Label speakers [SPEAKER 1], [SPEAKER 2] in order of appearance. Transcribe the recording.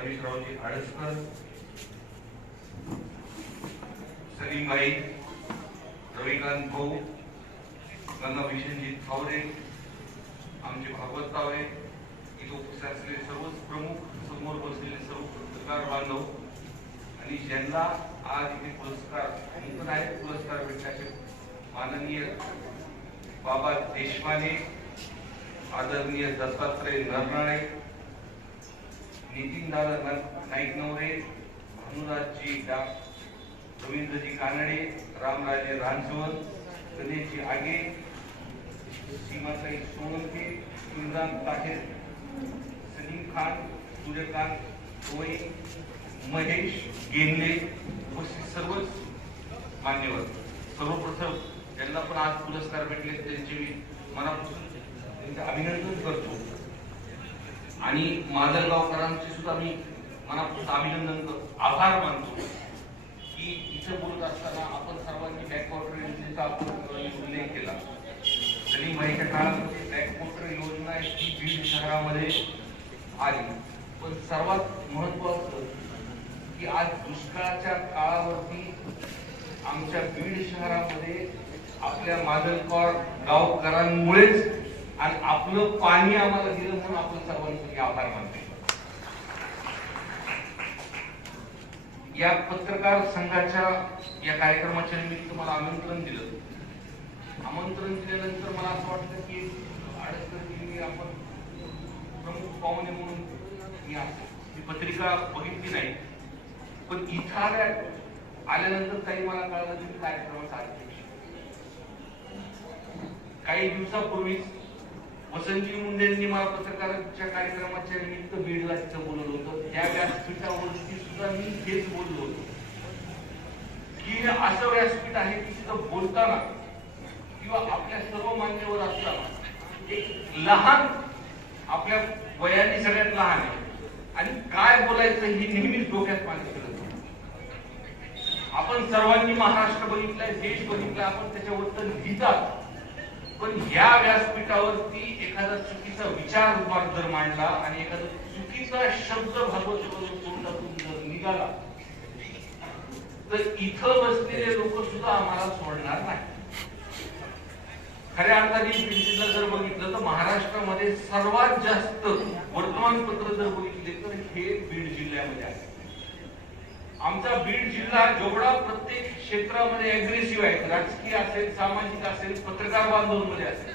[SPEAKER 1] कोल्हटकर सलीमबाई रविकांत भाऊ गंगा विशनजीत थावरे आमचे भागवत तावरे इथे उपस्थित असलेले सर्वच प्रमुख समोर बसलेले सर्व पत्रकार बांधव आणि ज्यांना आज इथे पुरस्कार नूतन पुरस्कार भेटण्याचे माननीय बाबा देशमाने आदरणीय दत्तात्रय नरनाळे नितीन दादा नाईक नवरे भानुराजजी डा रवींद्रजी कानडे रामराजे रानसवन गणेशजी आगे सीमाताई सोळंके इम्रान ताहेर सलीम खान सूर्यकांत टोळे महेश गेंदे उपस्थित सर्वच मान्यवर. सर्वप्रथम त्यांना पण आज पुरस्कार भेटले त्यांचे मी मनापासून त्यांचे अभिनंदन करतो. आणि माजलगावकरांचे सुद्धा मी मनापासून अभिनंदन करतो. आभार मानतो की इथं बोलत असताना आपण सर्वांनी बॅकवॉटर योजनेचा आपण उल्लेख केला. तरी माहिती काळामध्ये बॅकवॉटर योजना ही बीड शहरामध्ये आली. पण सर्वात महत्वाचं की आज दुष्काळाच्या काळावरती आमच्या बीड शहरामध्ये आपल्या माजलकर गावकरांमुळेच आणि आपलं पाणी आम्हाला दिलं म्हणून आपण सर्वांचे आभार मानते या पत्रकार संघाच्या या कार्यक्रमाच्या निमित्त मला आमंत्रण दिलं. आमंत्रण दिल्यानंतर मला असं वाटतं की आडसकरजींनी आपण प्रमुख पाहुणे म्हणून मी असतो मी पत्रिका बघितली नाही. पण इथं आल्या आल्यानंतर काही मला कळलं की कार्यक्रमाचा अध्यक्ष काही दिवसापूर्वीच वसंतजी मुंडेंनी मला पत्रकाराच्या कार्यक्रमाच्या निमित्त बीडला तिथं बोलवलं होतं. त्या व्यासपीठावरती सुद्धा मी हेच बोललो होतो. की असं व्यासपीठ आहे की तिथं बोलताना किंवा आपल्या सर्व मान्यवर असताना एक लहान आपल्या वयाने सगळ्यात लहान आहे. आणि काय बोलायचं हे नेहमीच डोक्यात पाणी फिरत आपण सर्वांनी महाराष्ट्र बघितलाय देश बघितलाय आपण त्याच्यावर लिहितात. पण या व्यासपीठावरती एखादा चुकीचा विचार रूपात जर मांडला आणि एखादा चुकीचा शब्द भागवत तोंडातून जर निघाला तर इथं बसलेले लोक सुद्धा आम्हाला सोडणार नाही. खऱ्या अर्थाने बीड जर बघितलं तर महाराष्ट्रामध्ये सर्वात जास्त वर्तमानपत्र जर बघितले तर हे बीड जिल्ह्यामध्ये आहे. आमचा बीड जिल्हा जेवढा प्रत्येक क्षेत्रामध्ये अग्रेसिव्ह आहेत. राजकीय असेल सामाजिक असेल पत्रकार बांधवांमध्ये असेल.